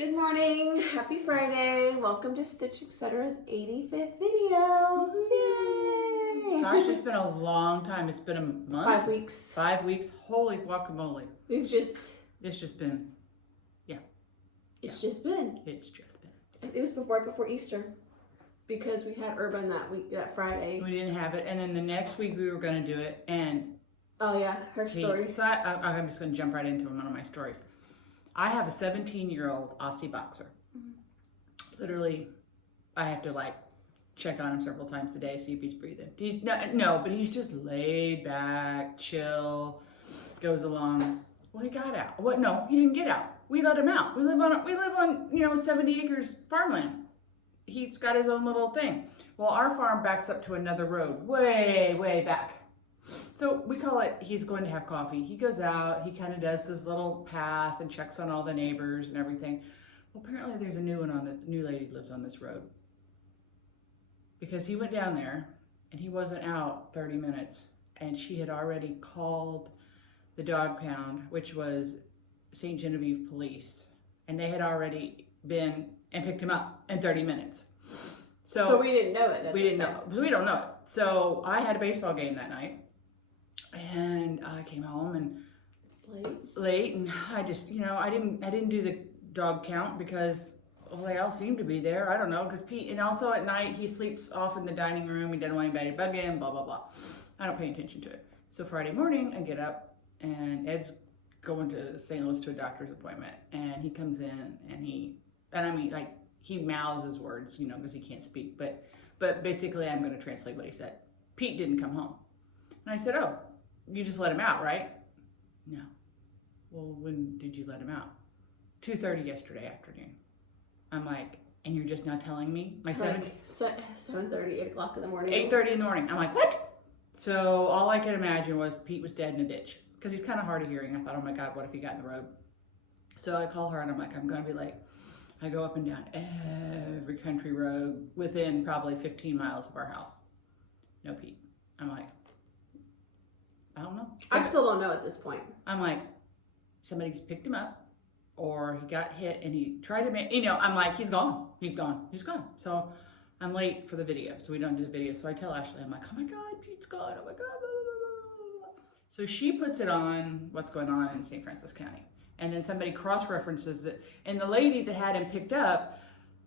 Good morning, happy Friday. Welcome to Stitch Etc's 85th video. Yay! Gosh, it's been a long time. It's been a month. 5 weeks. 5 weeks. Holy guacamole. It's just been. It's just been. It was right before Easter because we had Urban that Friday. We didn't have it. And then the next week we were going to do it. And oh yeah, her story. So I'm just going to jump right into one of my stories. I have a 17-year-old Aussie boxer. Mm-hmm. Literally, I have to check on him several times a day, see if he's breathing. He's but he's just laid back, chill, goes along. Well, he got out. What? No, he didn't get out. We let him out. We live on 70 acres farmland. He's got his own little thing. Well, our farm backs up to another road, way, way back. So we call it, he's going to have coffee. He goes out, he kind of does his little path and checks on all the neighbors and everything. Well, apparently there's a new lady lives on this road. Because he went down there and he wasn't out 30 minutes and she had already called the dog pound, which was St. Genevieve Police. And they had already been and picked him up in 30 minutes. So but we didn't know it. We don't know it. So I had a baseball game that night. And I came home and it's late, and I just, I didn't do the dog count because they all seemed to be there. I don't know, because Pete, and also at night he sleeps off in the dining room. He doesn't want anybody to bug him. Blah blah blah. I don't pay attention to it. So Friday morning I get up and Ed's going to St. Louis to a doctor's appointment, and he comes in and he mouths his words, because he can't speak. But basically I'm going to translate what he said. Pete didn't come home, and I said, oh. You just let him out, right? No. Well, when did you let him out? 2:30 yesterday afternoon. I'm like, and you're just now telling me? 7:30, 8 o'clock in the morning. 8:30 in the morning. I'm like, what? So all I could imagine was Pete was dead in a ditch. Because he's kind of hard of hearing. I thought, oh my God, what if he got in the road? So I call her and I'm like, I'm going to be late. I go up and down every country road within probably 15 miles of our house. No Pete. I'm like, I don't know. I still don't know at this point. I'm like, somebody's picked him up or he got hit and he tried to make, I'm like, he's gone. He's gone. So I'm late for the video. So we don't do the video. So I tell Ashley, I'm like, oh my God, Pete's gone. Oh my God. Blah, blah, blah. So she puts it on what's going on in St. Francis County. And then somebody cross-references it. And the lady that had him picked up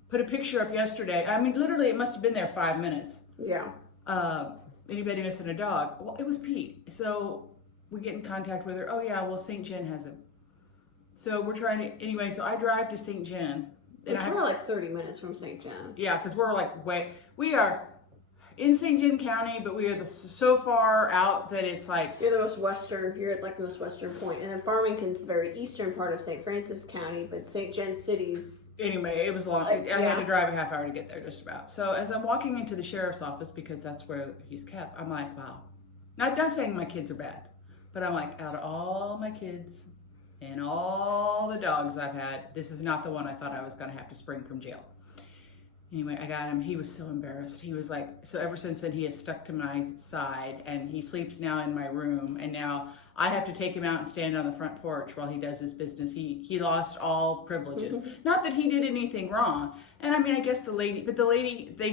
put a picture up yesterday. I mean, literally, it must have been there 5 minutes. Yeah. Anybody missing a dog? Well, it was Pete. So we get in contact with her. Oh yeah, well St. Jen has him. So we're trying to, anyway, so I drive to St. Jen. We're 30 minutes from St. Jen. Yeah, because we are in St. Jen County, but we are so far out that it's like. You're the most western, you're at the most western point. And then Farmington's the very eastern part of St. Francis County, but St. Jen City's. Anyway, it was long. I had to drive a half hour to get there just about. So as I'm walking into the sheriff's office, because that's where he's kept, I'm like, wow. Not saying my kids are bad, but I'm like, out of all my kids and all the dogs I've had, this is not the one I thought I was going to have to spring from jail. Anyway, I got him. He was so embarrassed. He was like, so ever since then he has stuck to my side and he sleeps now in my room. And now I have to take him out and stand on the front porch while he does his business. He lost all privileges. Not that he did anything wrong. And I mean, I guess they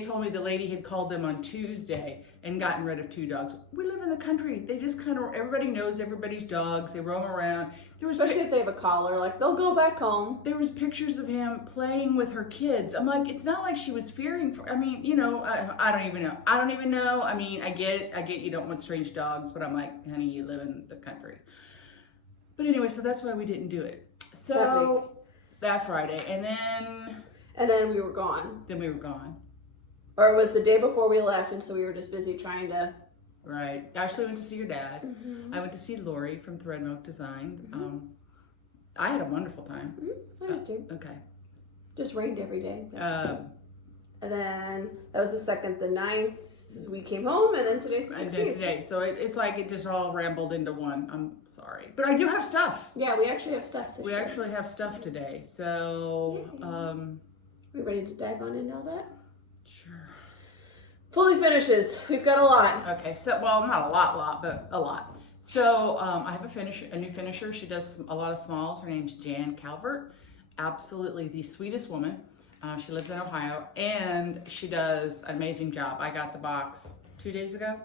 told me the lady had called them on Tuesday and gotten rid of 2 dogs. We live in the country. They just everybody knows everybody's dogs. They roam around. Especially if they have a collar, they'll go back home. There was pictures of him playing with her kids. I'm like, it's not like she was fearing for, I mean, I don't even know. I mean, I get you don't want strange dogs, but I'm like, honey, you live in the country. But anyway, so that's why we didn't do it. So that Friday, and then we were gone. Or it was the day before we left, and so we were just busy trying to. Right. Ashley went to see your dad. Mm-hmm. I went to see Lori from Thread Milk Design. Mm-hmm. I had a wonderful time. Mm-hmm. I did too. Okay. Just rained every day. And then that was the 9th. We came home, and then today's the 16th. And then today. So it's like it just all rambled into one. I'm sorry. But I do have stuff. Yeah, we actually have stuff to share. We actually have stuff today. So, we ready to dive on into all that? Sure. Fully finishes. We've got a lot. Okay, so, well, not a lot, but a lot. So, I have a new finisher. She does a lot of smalls. Her name's Jan Calvert. absolutely the sweetest woman. She lives in Ohio, and she does an amazing job. I got the box 2 days ago.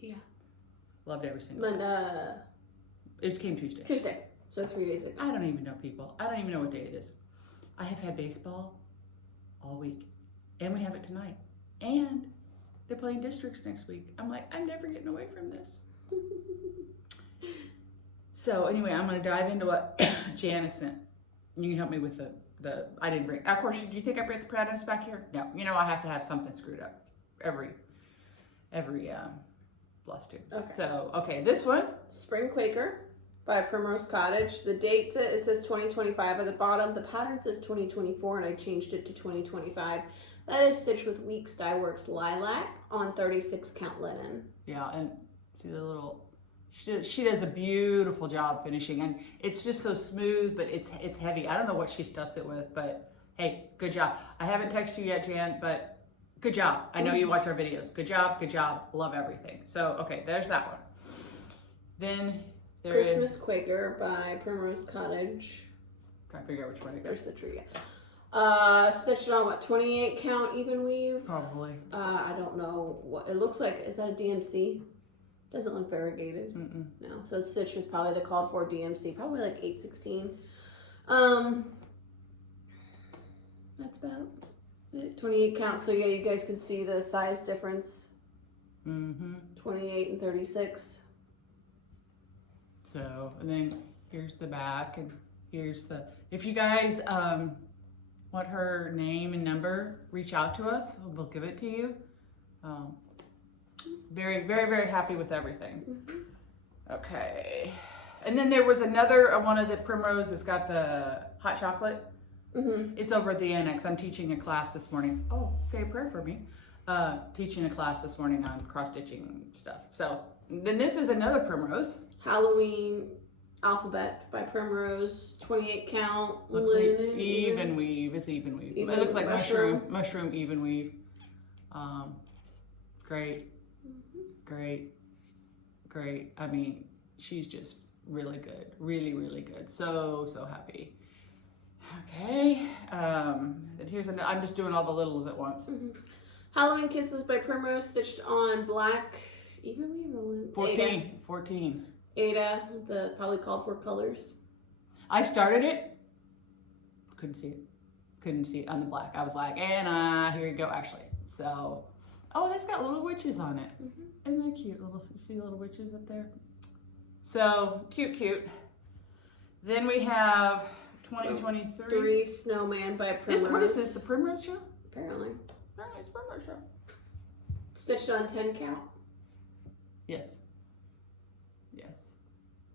Yeah. Loved every single one. It came Tuesday. Tuesday. So 3 days ago. I don't even know, people. I don't even know what day it is. I have had baseball all week, and we have it tonight. And they're playing districts next week. I'm like, I'm never getting away from this. So anyway, I'm going to dive into what Janice sent. You can help me with the I didn't bring. Of course, do you think I brought the products back here? No. You know I have to have something screwed up every Flosstube. Okay. So, okay, this one. Spring Quaker by Primrose Cottage. The date it says 2025 at the bottom. The pattern says 2024, and I changed it to 2025. That is stitched with Weeks Dye Works Lilac on 36 count linen. Yeah, and see the little, she does a beautiful job finishing, and it's just so smooth, but it's heavy. I don't know what she stuffs it with, but hey, good job. I haven't texted you yet, Jan, but good job. I know you watch our videos. Good job, good job. Love everything. So, okay, there's that one. Then Christmas Quaker by Primrose Cottage. Trying to figure out which one it There's is. the tree. Stitched on what, 28 count even weave? Probably. I don't know what it looks like. Is that a DMC? Doesn't look variegated. Mm-mm. No, so it's stitched with probably the called for DMC, probably like 8/16. That's about it. 28 count. So yeah, you guys can see the size difference. Mm-hmm. 28 and 36. So, and then here's the back, and here's the, if you guys want her name and number, reach out to us. We'll give it to you. Very, very, very happy with everything. Mm-hmm. Okay. And then there was another one of the Primrose has got the hot chocolate. Mm-hmm. It's over at the annex. I'm teaching a class this morning. Oh, say a prayer for me. Teaching a class this morning on cross-stitching stuff. So then this is another Primrose. Halloween Alphabet by Primrose, 28 count. Looks like even weave. It's even weave. It looks like mushroom even weave. Great. Great. I mean, she's just really good. Really, really good. So happy. Okay. And here's I'm just doing all the littles at once. Mm-hmm. Halloween Kisses by Primrose, stitched on black even weave. 14. Ada, the probably called for colors. I started it. Couldn't see it on the black. I was like, and here you go, Ashley. So, oh, that's got little witches on it. Mm-hmm. Isn't that cute? See little witches up there? So, cute. Then we have 2023. Snowman by Primrose. What is this, the Primrose show? Apparently. No, it's Primrose show. Stitched on 10 count. Yes.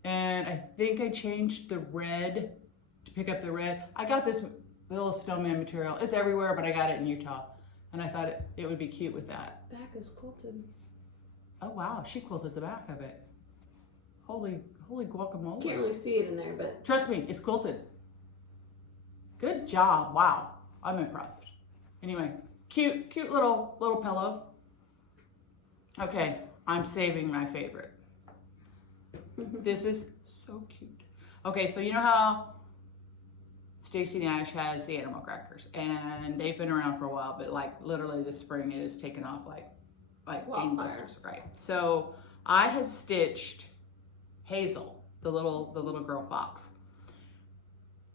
And I think I changed the red to pick up the red. I got this little snowman material. It's everywhere, but I got it in Utah. And I thought it would be cute with that. Back is quilted. Oh, wow. She quilted the back of it. Holy guacamole. Can't really see it in there, but... Trust me, it's quilted. Good job. Wow. I'm impressed. Anyway, cute little pillow. Okay, I'm saving my favorite. This is so cute. Okay, so you know how Stacy Nash has the animal crackers, and they've been around for a while, but like literally this spring it has taken off like gangbusters, right? So I had stitched Hazel, the little girl fox.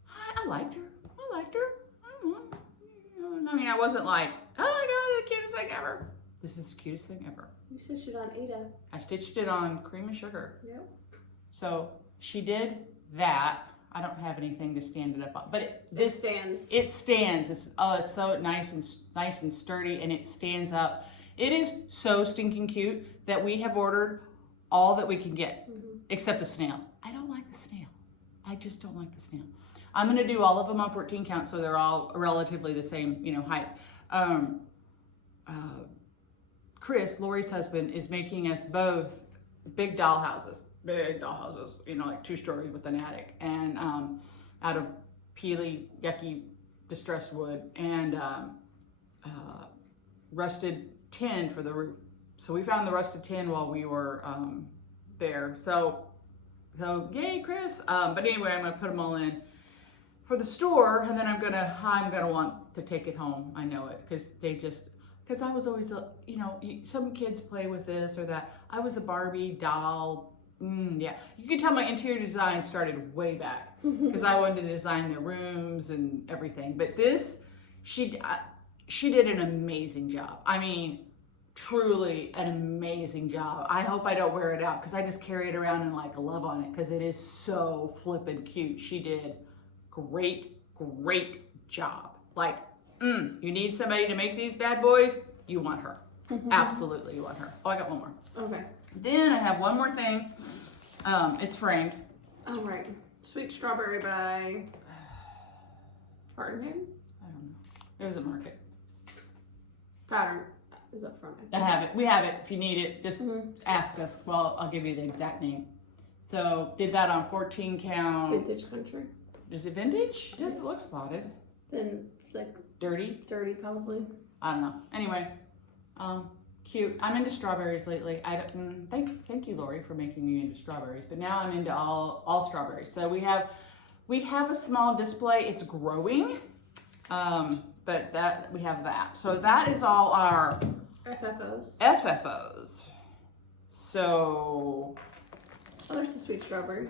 I liked her. I mean, I wasn't like, oh my god, the cutest thing ever. This is the cutest thing ever. You stitched it on Ada. I stitched it on Cream and Sugar. Yep. So she did that. I don't have anything to stand it up on, but it stands. It stands. It's so nice and sturdy, and it stands up. It is so stinking cute that we have ordered all that we can get, except the snail. I don't like the snail. I just don't like the snail. I'm gonna do all of them on 14 count, so they're all relatively the same, height. Chris, Lori's husband, is making us both big dollhouses, like 2 stories with an attic, and out of peely, yucky, distressed wood, and rusted tin for the roof. So we found the rusted tin while we were there. So yay, Chris. But anyway, I'm gonna put them all in. for the store, and then I'm gonna want to take it home. I know it, because I was always, you know, some kids play with this or that. I was a Barbie doll. Yeah, you can tell my interior design started way back because I wanted to design their rooms and everything. But this, she did an amazing job. I mean, truly an amazing job. I hope I don't wear it out because I just carry it around and like love on it because it is so flippin' cute. She did great job. Like, you need somebody to make these bad boys, you want her. Absolutely, you want her. Oh, I got one more. Okay. Then I have one more thing. It's framed. All right. Sweet Strawberry by Farmington. I don't know. There's a market. Pattern is up front. I have it. We have it. If you need it, just ask us. Well, I'll give you the exact name. So did that on 14 count. Vintage country. Is it vintage? Does it look spotted? Then like Dirty? dirty probably. I don't know. Anyway, cute. I'm into strawberries lately. Thank you, Lori, for making me into strawberries. But now I'm into all strawberries. So we have a small display. It's growing, but that we have that. So that is all our FFOs. So. Oh, there's the Sweet Strawberry.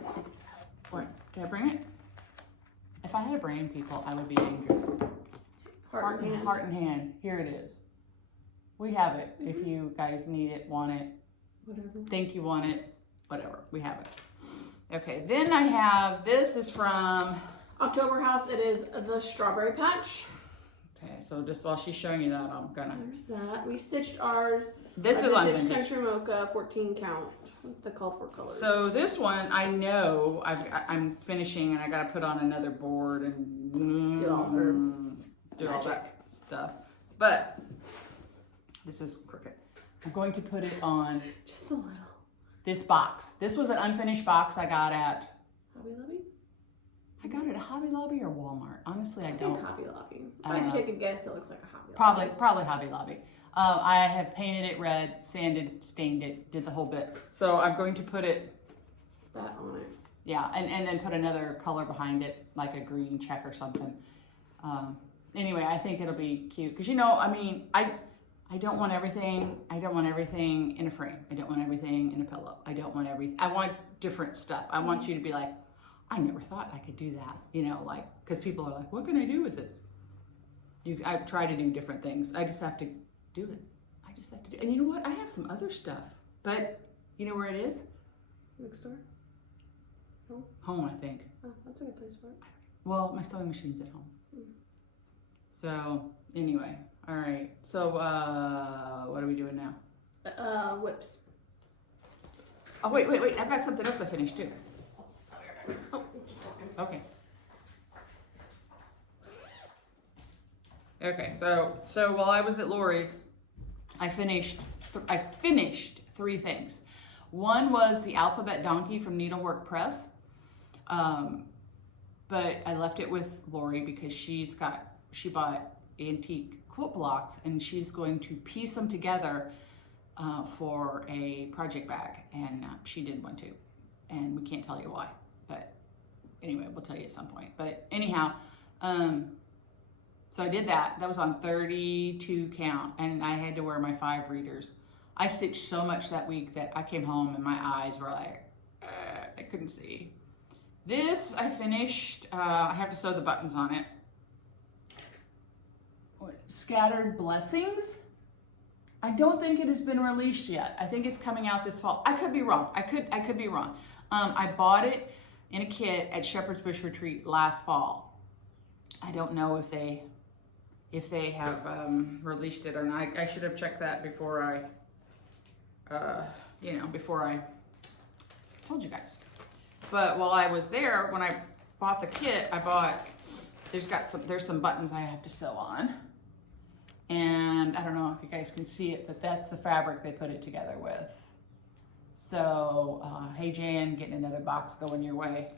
What? Did I bring it? If I had a brain, people, I would be dangerous. Heart and hand. Here it is. We have it. If you guys need it, want it, whatever. Think you want it, whatever. We have it. Okay, then I have, this is from October House. It is the Strawberry Patch. Okay, so just while she's showing you that, I'm gonna. There's that. We stitched ours. This is on Vintage Country Mocha, 14 count. The call for colors. So this one, I know I'm finishing, and I gotta put on another board and do all that stuff. But this is crooked. I'm going to put it on just a little. This box. This was an unfinished box I got at Hobby Lobby. I got it at Hobby Lobby or Walmart. Honestly, I don't. think Hobby Lobby. If I take a guess, it looks like a Hobby Lobby. Probably Hobby Lobby. I have painted it red, sanded, stained it, did the whole bit. So I'm going to put it. That on it. Yeah, and then put another color behind it, like a green check or something. Anyway, I think it'll be cute because I mean, I don't want everything. I don't want everything in a frame. I don't want everything in a pillow. I want different stuff. I want you to be like, I never thought I could do that. Like, because people are like, what can I do with this? I try to do different things. I just have to do it. And you know what? I have some other stuff, but you know where it is? Next door. Home, I think. Oh, that's a good place for it. Well, my sewing machine's at home. So anyway, all right. So what are we doing now? Whips. Oh wait! I've got something else I finished too. Oh. Okay. Okay. So while I was at Lori's, I finished 3 things. One was the alphabet donkey from Needlework Press, but I left it with Lori because she bought antique quilt blocks and she's going to piece them together for a project bag, and she did one too, and we can't tell you why, but anyway, we'll tell you at some point. But anyhow, so I did that. That was on 32 count, and I had to wear my 5 readers. I stitched so much that week that I came home and my eyes were like, I couldn't see. This I finished. I have to sew the buttons on it. Scattered Blessings. I don't think it has been released yet. I think it's coming out this fall. I could be wrong. I could be wrong. I bought it in a kit at Shepherd's Bush Retreat last fall. I don't know if they have released it or not. I should have checked that before I told you guys. But while I was there, when I bought the kit, there's some buttons I have to sew on. And I don't know if you guys can see it, but that's the fabric they put it together with. So, hey Jan, getting another box going your way.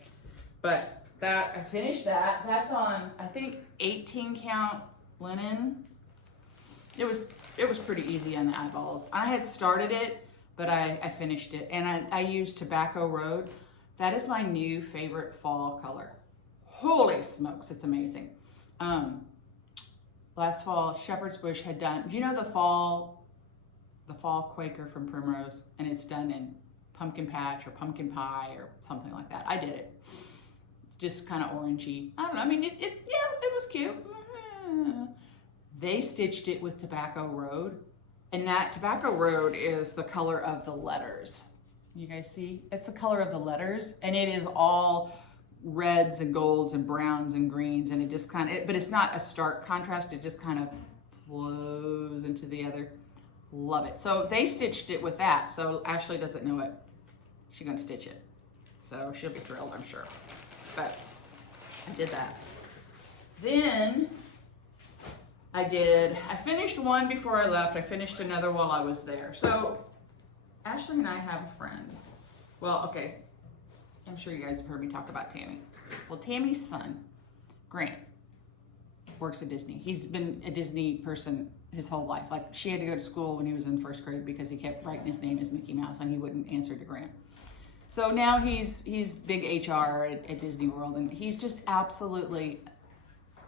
But I finished that. That's on, I think, 18 count linen. It was pretty easy on the eyeballs. I had started it, but I finished it. And I used Tobacco Road. That is my new favorite fall color. Holy smokes, it's amazing. Last fall, Shepherd's Bush had done, do you know the fall Quaker from Primrose? And it's done in pumpkin patch or pumpkin pie or something like that. I did it. It's just kind of orangey. I don't know. I mean, it was cute. They stitched it with Tobacco Road. And that Tobacco Road is the color of the letters. You guys see? It's the color of the letters. And it is all reds and golds and browns and greens. And it just kind of, but it's not a stark contrast. It just kind of flows into the other. Love it. So they stitched it with that. So Ashley doesn't know it. She's going to stitch it. So she'll be thrilled, I'm sure. But I did that. Then I finished one before I left. I finished another while I was there. So Ashley and I have a friend. Well, okay. I'm sure you guys have heard me talk about Tammy. Well, Tammy's son, Grant, works at Disney. He's been a Disney person his whole life. Like, she had to go to school when he was in first grade because he kept writing his name as Mickey Mouse and he wouldn't answer to Grant. So now he's big HR at Disney World, and he's just absolutely,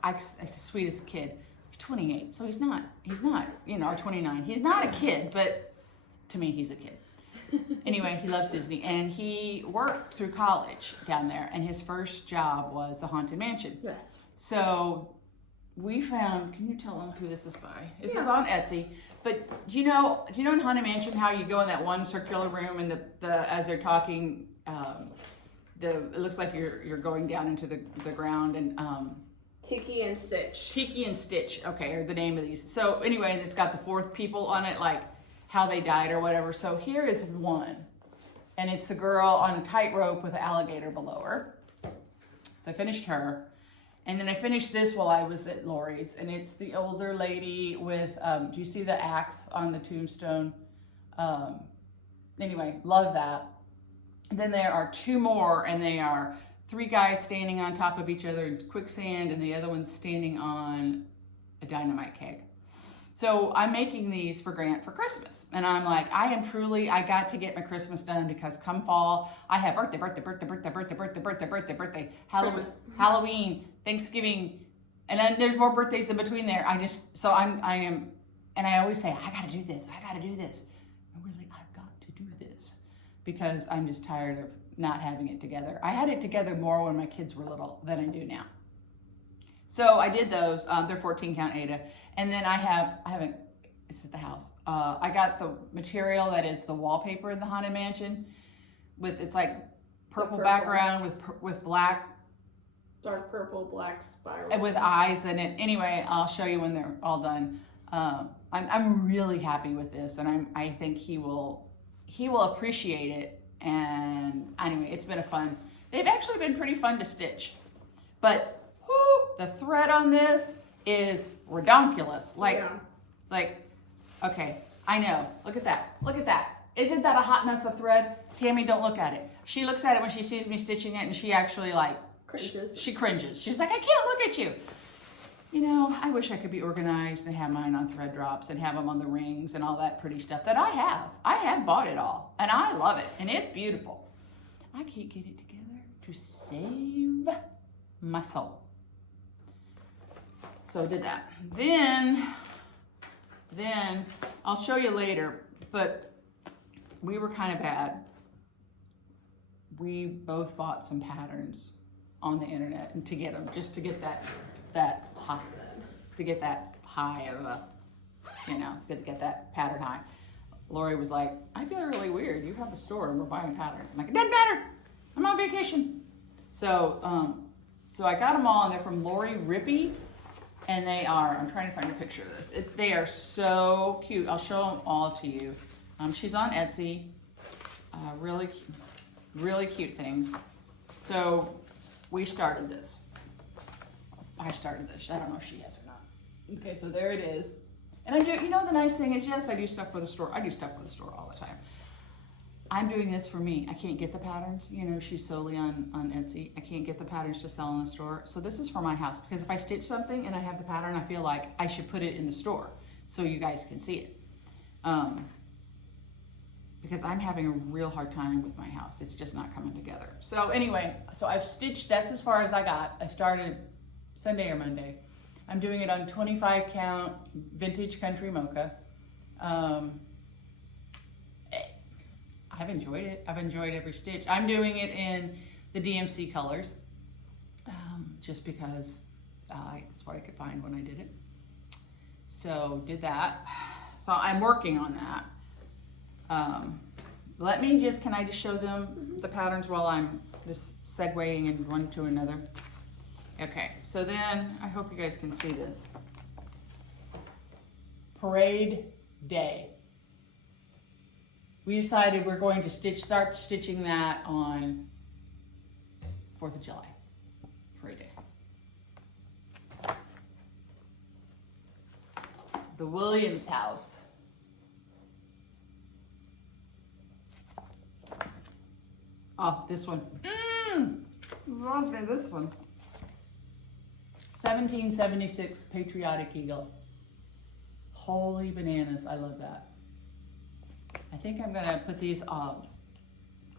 it's the sweetest kid. He's 28, so he's not, or 29. He's not a kid, but to me, he's a kid. Anyway, he loves Disney, and he worked through college down there, and his first job was the Haunted Mansion. Yes. So we found, can you tell them who this is by? This is on Etsy. But do you know in Haunted Mansion how you go in that one circular room and the as they're talking, it looks like you're going down into the ground, and Tiki and Stitch. Tiki and Stitch, okay, are the name of these. So anyway, it's got the fourth people on it, like how they died or whatever. So here is one, and it's the girl on a tightrope with an alligator below her. So I finished her. And then I finished this while I was at Lori's, and it's the older lady with, do you see the axe on the tombstone? Anyway, love that. And then there are two more, and they are 3 guys standing on top of each other in quicksand, and the other one's standing on a dynamite keg. So I'm making these for Grant for Christmas. And I'm like, I got to get my Christmas done because come fall, I have birthday, Halloween, Thanksgiving, and then there's more birthdays in between there. I always say, I gotta do this. And really, I've got to do this because I'm just tired of not having it together. I had it together more when my kids were little than I do now. So I did those, they're 14 count Ada. And then it's at the house. I got the material that is the wallpaper in the Haunted Mansion it's like purple background with black. Dark purple, black spiral. And with eyes in it. Anyway, I'll show you when they're all done. I'm really happy with this, and I think he will appreciate it. And anyway, it's been they've actually been pretty fun to stitch. But the thread on this is redonkulous. Okay, I know. Look at that. Isn't that a hot mess of thread? Tammy, don't look at it. She looks at it when she sees me stitching it, and she actually cringes. She cringes. She's like, I can't look at you. I wish I could be organized and have mine on thread drops and have them on the rings and all that pretty stuff that I have. I have bought it all, and I love it, and it's beautiful. I can't get it together to save my soul. So I did that. Then I'll show you later, but we were kind of bad. We both bought some patterns on the internet and to get them, just to get that high, to get that high of a, to get that pattern high. Lori was like, I feel really weird. You have a store and we're buying patterns. I'm like, it doesn't matter. I'm on vacation. So I got them all, and they're from Lori Rippey. And they are, I'm trying to find a picture of this. They are so cute. I'll show them all to you. She's on Etsy. Really cute things. So we started this. I started this. I don't know if she has or not. Okay, so there it is. And I'm doing, the nice thing is, yes, I do stuff for the store. I do stuff for the store all the time. I'm doing this for me. I can't get the patterns. She's solely on Etsy. I can't get the patterns to sell in the store. So this is for my house, because if I stitch something and I have the pattern, I feel like I should put it in the store so you guys can see it. because I'm having a real hard time with my house. It's just not coming together. So anyway, so I've stitched, that's as far as I got. I started Sunday or Monday. I'm doing it on 25 count vintage country mocha. I've enjoyed it. I've enjoyed every stitch. I'm doing it in the DMC colors, just because that's what I could find when I did it. So did that. So I'm working on that. Can I just show them the patterns while I'm just segueing in one to another? Okay, so then I hope you guys can see this. Parade day. We decided we're going to start stitching that on 4th of July, Parade Day. The Williams house. Oh, this one. Love this one. 1776 Patriotic Eagle. Holy bananas, I love that. I think I'm gonna put these go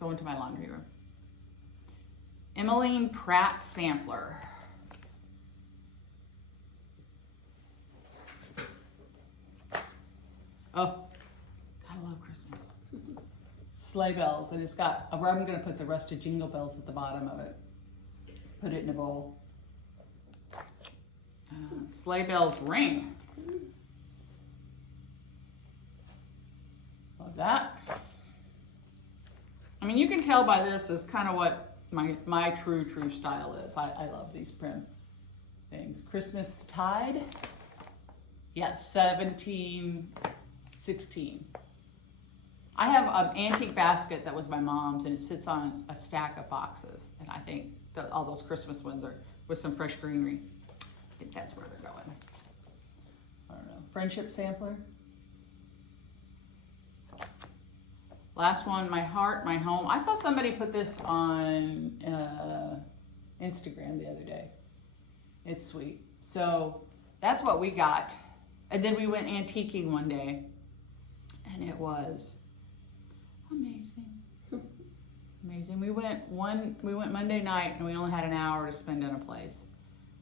into my laundry room. Emmeline Pratt sampler. Oh, gotta love Christmas. Sleigh bells, and it's got, I'm gonna put the rusted jingle bells at the bottom of it. Put it in a bowl. Sleigh bells ring. Love that. I mean, you can tell by this is kind of what my true style is. I love these print things. Christmas tide. Yes, 1716. I have an antique basket that was my mom's, and it sits on a stack of boxes. And I think that all those Christmas ones are with some fresh greenery. I think that's where they're going. I don't know. Friendship sampler. Last one, my heart, my home. I saw somebody put this on Instagram the other day. It's sweet. So that's what we got. And then we went antiquing one day, and it was amazing. Amazing. We went Monday night, and we only had an hour to spend in a place.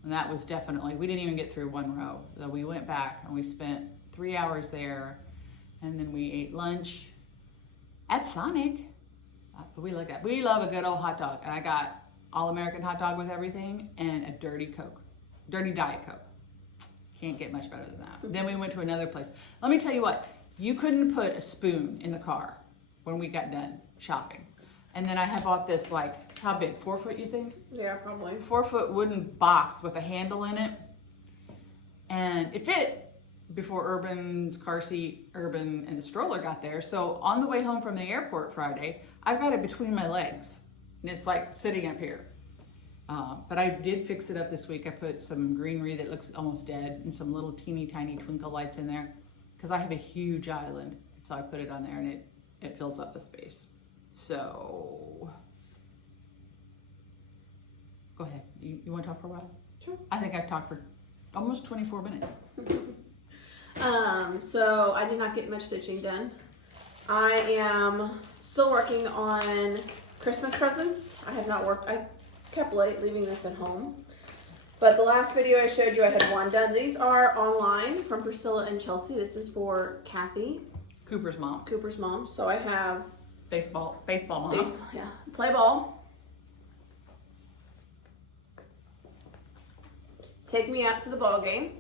And that was definitely, we didn't even get through one row. So we went back and we spent 3 hours there, and then we ate lunch at Sonic. We love a good old hot dog. And I got all-American hot dog with everything and a dirty Coke, dirty Diet Coke. Can't get much better than that. Then we went to another place. Let me tell you what, you couldn't put a spoon in the car when we got done shopping. And then I had bought this, like, how big, 4 foot you think? Yeah, probably. 4 foot wooden box with a handle in it. And it fit before Urban's car seat, Urban and the stroller got there. So on the way home from the airport Friday, I've got it between my legs. And it's like sitting up here. But I did fix it up this week. I put some greenery that looks almost dead and some little teeny tiny twinkle lights in there. Because I have a huge island. So I put it on there, and it fills up the space. So, go ahead. You want to talk for a while? Sure. I think I've talked for almost 24 minutes. So I did not get much stitching done. I am still working on Christmas presents. I have not worked. I kept leaving this at home. But the last video I showed you, I had one done. These are online from Priscilla and Chelsea. This is for Kathy. Cooper's mom. So I have baseball mom. Yeah. Play ball. Take me out to the ball game.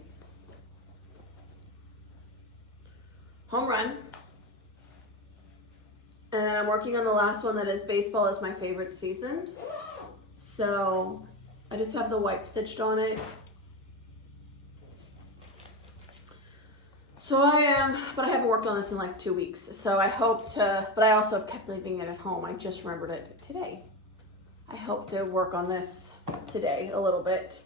Home run. And I'm working on the last one that is baseball is my favorite season. So I just have the white stitched on it. So but I haven't worked on this in like 2 weeks. So I hope to, but I also have kept leaving it at home. I just remembered it today. I hope to work on this today a little bit.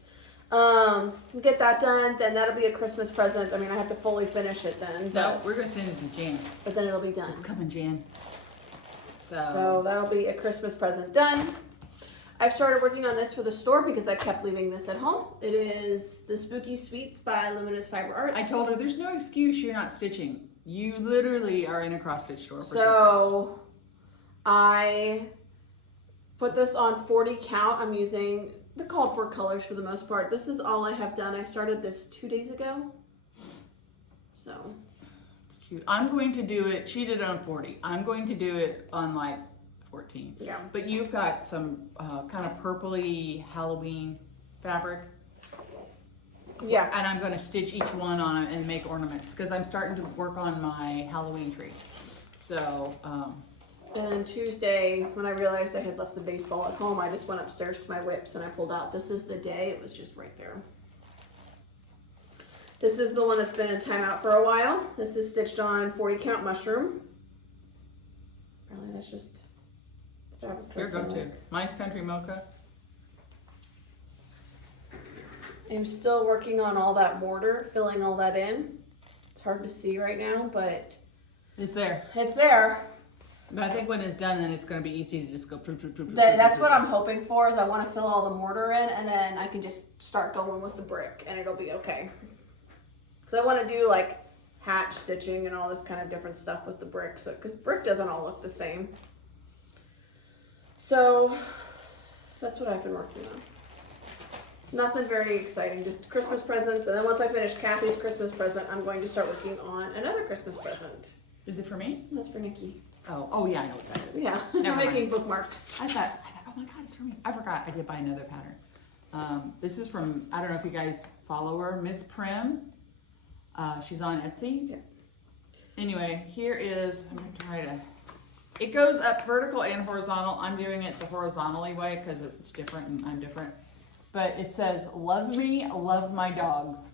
Get that done, then that'll be a Christmas present. I mean, I have to fully finish it then. No, we're gonna send it to Jan. But then it'll be done. It's coming, Jan. So that'll be a Christmas present done. I've started working on this for the store because I kept leaving this at home. It is the Spooky Sweets by Luminous Fiber Arts. I told her there's no excuse you're not stitching You literally are in a cross-stitch store for 6 hours. So I put this on 40 count. I'm using the called for colors for the most part. This is all I have done. I started this 2 days ago. So It's cute. I'm going to do it, she did it on 40. I'm going to do it on like 14. yeah. But you've got some kind of purpley Halloween fabric. Yeah. And I'm going to stitch each one on it and make ornaments because I'm starting to work on my Halloween tree. So, And then Tuesday, when I realized I had left the baseball at home, I just went upstairs to my whips and I pulled out. This is the day. It was just right there. This is the one that's been in timeout for a while. This is stitched on 40 count mushroom. Apparently that's just the fabric your choice I go-to. like. Mine's Country Mocha. I'm still working on all that mortar, filling all that in. It's hard to see right now, but It's there. it's there. But I think when it's done, then it's going to be easy to just go. That's what I'm hoping for. Is I want to fill all the mortar in, and then I can just start going with the brick, and it'll be okay. Because I want to do like hatch stitching and all this kind of different stuff with the brick, so because brick doesn't all look the same. So that's what I've been working on. Nothing very exciting, just Christmas presents, and then once I finish Kathy's Christmas present, I'm going to start working on another Christmas present. Is it for me? That's for Nikki. Oh yeah, I know what that is. Yeah, Never I'm mind. making bookmarks. I thought, oh my God, it's for me. I forgot I did buy another pattern. This is from, I don't know if you guys follow her, Miss Prim. She's on Etsy. Yeah. Anyway, here is, I'm going to try to, it goes up vertical and horizontal. I'm doing it the horizontally way because it's different and I'm different. But it says, love me, love my dogs.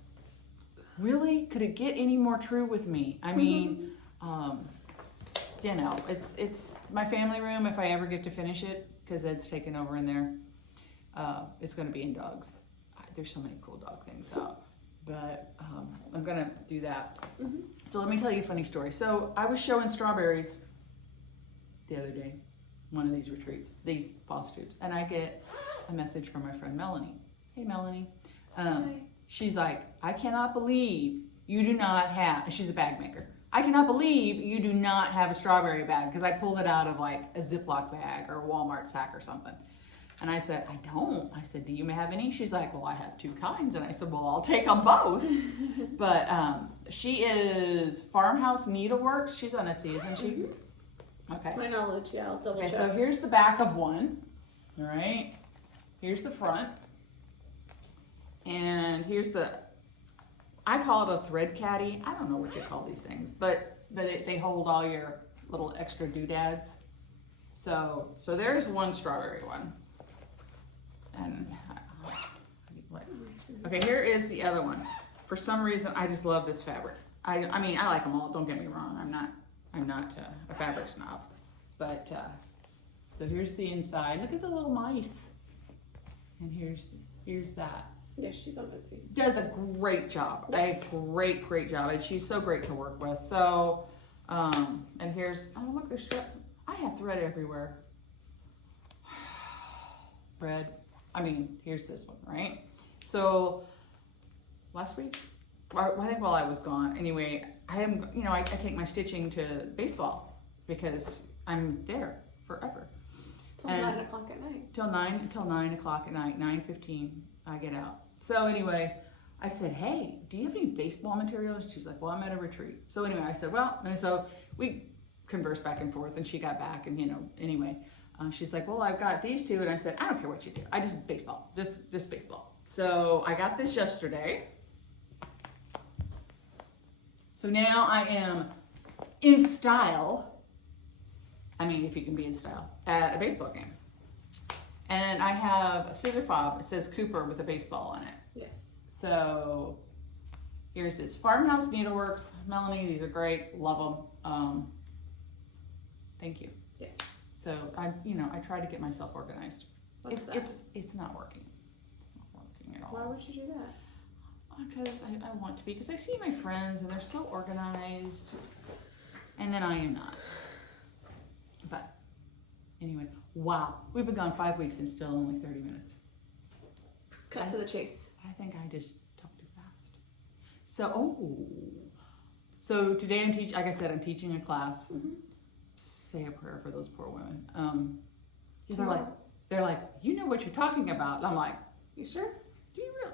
Really? Could it get any more true with me? I mean, you know, it's my family room if I ever get to finish it, because Ed's taken over in there. It's going to be in dogs. There's so many cool dog things out. But I'm going to do that. Mm-hmm. So let me tell you a funny story. So I was showing strawberries the other day, one of these retreats, these Flosstubes, and I get a message from my friend Melanie. Hey, Melanie. Hi. She's like, I cannot believe you do not have, she's a bag maker. I cannot believe you do not have a strawberry bag, because I pulled it out of like a Ziploc bag or a Walmart sack or something. And I said, I don't. I said, do you have any? She's like, well, I have 2 kinds. And I said, well, I'll take them both. But she is Farmhouse Needleworks. She's on Etsy, isn't she? Okay. To my knowledge, yeah, I'll double Okay, check. so here's the back of one. All right. Here's the front. And here's the, I call it a thread caddy. I don't know what you call these things, but they hold all your little extra doodads. So there's one strawberry one. And okay, here is the other one. For some reason, I just love this fabric. I mean, I like them all. Don't get me wrong. I'm not a fabric snob. But so here's the inside. Look at the little mice. And here's that. Yes, she's on Etsy. Does a great job. Yes. A great job. And she's so great to work with. So, and here's, oh look, there's thread. I have thread everywhere. Thread. I mean, here's this one, right? So, last week, I think while I was gone, anyway, I am, you know, I take my stitching to baseball because I'm there forever. Till 9 o'clock at night. Till 9 o'clock at night, 9:15, I get out. So anyway, I said, hey, do you have any baseball materials? She's like, well, I'm at a retreat. So anyway, I said, well, and so we conversed back and forth, and she got back, and you know, anyway, she's like, well, I've got these 2, and I said, I don't care what you do. I just baseball, just baseball. So I got this yesterday. So now I am in style. I mean, if you can be in style at a baseball game. And I have a scissor fob. It says Cooper with a baseball on it. Yes. So here's this Farmhouse Needleworks. Melanie, these are great. Love them. Thank you. Yes. So I try to get myself organized. What's that? It's not working. It's not working at all. Why would you do that? Because I want to be. Because I see my friends and they're so organized, and then I am not. But anyway, wow, we've been gone 5 weeks and still only 30 minutes. Cut to the chase. I think I just talked too fast. So today I'm teaching, like I said, I'm teaching a class. Say a prayer for those poor women. They're like, you know what you're talking about. And I'm like, You sure?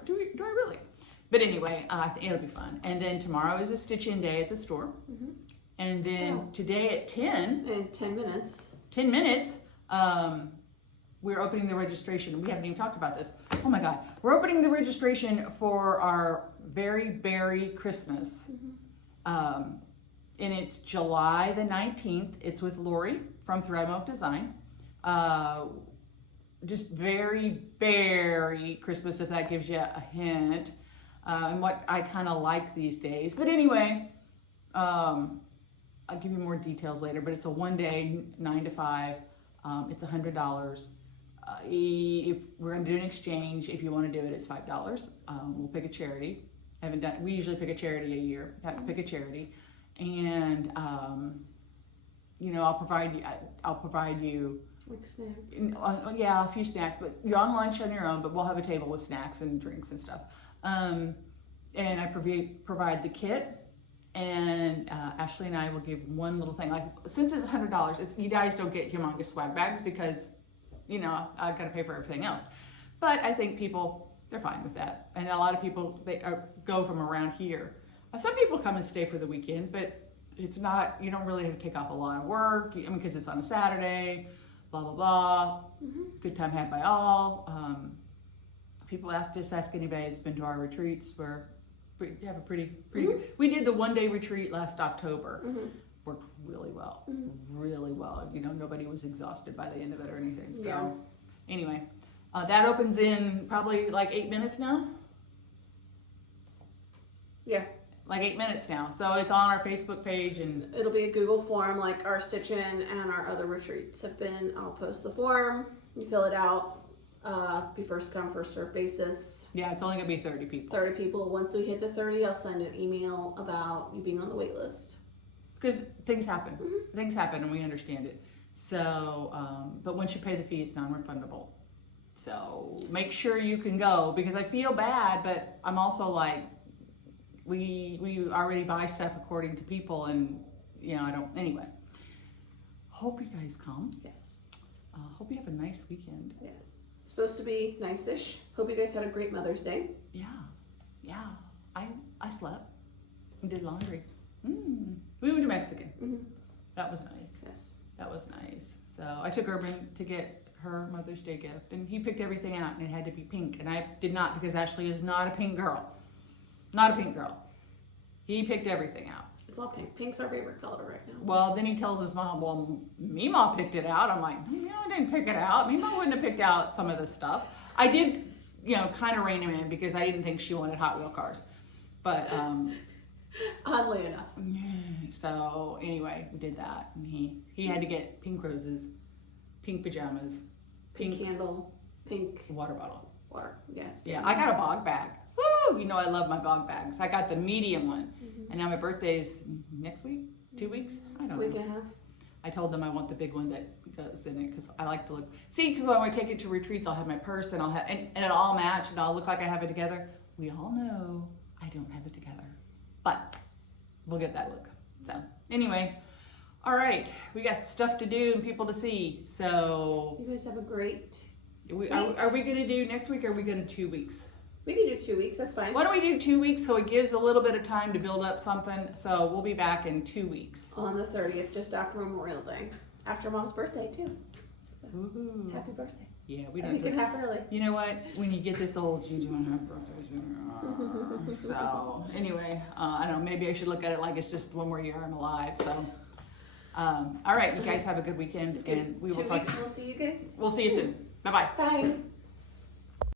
do I really? But anyway, I think it'll be fun. And then tomorrow is a stitch-in day at the store. And then today at 10. In 10 minutes. 10 minutes, we're opening the registration. We haven't even talked about this. Oh my God. We're opening the registration for our Very Berry Christmas. And it's July the 19th. It's with Lori from Thread Oak Design. Just very berry Christmas, if that gives you a hint. And what I kind of like these days. But anyway, I'll give you more details later, but it's a 1 day, 9 to 5. It's $100. If we're gonna do an exchange, if you want to do it, it's $5. We'll pick a charity. We usually pick a charity a year. Have to pick a charity, and I'll provide you. Like snacks. Yeah, a few snacks, but you're on lunch on your own. But we'll have a table with snacks and drinks and stuff. And I provide the kit. And Ashley and I will give one little thing. Like, since it's $100, you guys don't get humongous swag bags because, I've got to pay for everything else. But I think they're fine with that. And a lot of people, go from around here. Some people come and stay for the weekend, but it's not, you don't really have to take off a lot of work. Because it's on a Saturday, blah, blah, blah. Good time had by all. People ask anybody that's been to our retreats. We have a pretty good. We did the 1 day retreat last October. Worked really well, really well. Nobody was exhausted by the end of it or anything. So anyway, that opens in probably like 8 minutes now. Yeah. Like 8 minutes now. So it's on our Facebook page, and it'll be a Google form like our stitch-in and our other retreats have been. I'll post the form. You fill it out. Be first come, first serve basis. Yeah, it's only gonna be 30 people. 30 people. Once we hit the 30, I'll send an email about you being on the wait list. Because things happen. Things happen, and we understand it. So, but once you pay the fee, it's non-refundable. So make sure you can go, because I feel bad, but I'm also like, we already buy stuff according to people, and I don't. Anyway, hope you guys come. Yes. Hope you have a nice weekend. Yes. It's supposed to be nice-ish. Hope you guys had a great Mother's Day. Yeah. I slept and did laundry. We went to Mexican. That was nice. Yes. That was nice. So I took Urban to get her Mother's Day gift, and he picked everything out, and it had to be pink, and I did not, because Ashley is not a pink girl. Not a pink girl. He picked everything out. It's all pink. Pink's our favorite color right now. Well, then he tells his mom, well, Meemaw picked it out. I'm like, I didn't pick it out. Meemaw wouldn't have picked out some of this stuff. I did, kind of rein him in, because I didn't think she wanted Hot Wheel cars. But, oddly enough. So anyway, we did that, and he had to get pink roses, pink pajamas, Pink candle, pink water bottle. water. Yes. Yeah, I got a bog bag. Woo! I love my bog bags. I got the medium one, and now my birthday is next week, 2 weeks. I don't know. Week and a half. I told them I want the big one that goes in it, because I like to look. See, because when I take it to retreats, I'll have my purse, and I'll have and it'll all match, and I'll look like I have it together. We all know I don't have it together, but we'll get that look. So anyway, all right, we got stuff to do and people to see. So You guys have a great are we going to do next week, or are we going to 2 weeks? We can do 2 weeks, that's fine. Why don't we do 2 weeks, so it gives a little bit of time to build up something. So we'll be back in 2 weeks. On the 30th, just after Memorial Day. After Mom's birthday, too. So, happy birthday. Yeah, we We don't. can have early. You know what? When you get this old, you don't have birthdays. So anyway, I don't know. Maybe I should look at it like it's just one more year I'm alive. So, all right, you guys have a good weekend, and we will 2 talk. weeks, we'll see you guys. We'll see you soon. Bye-bye. Bye.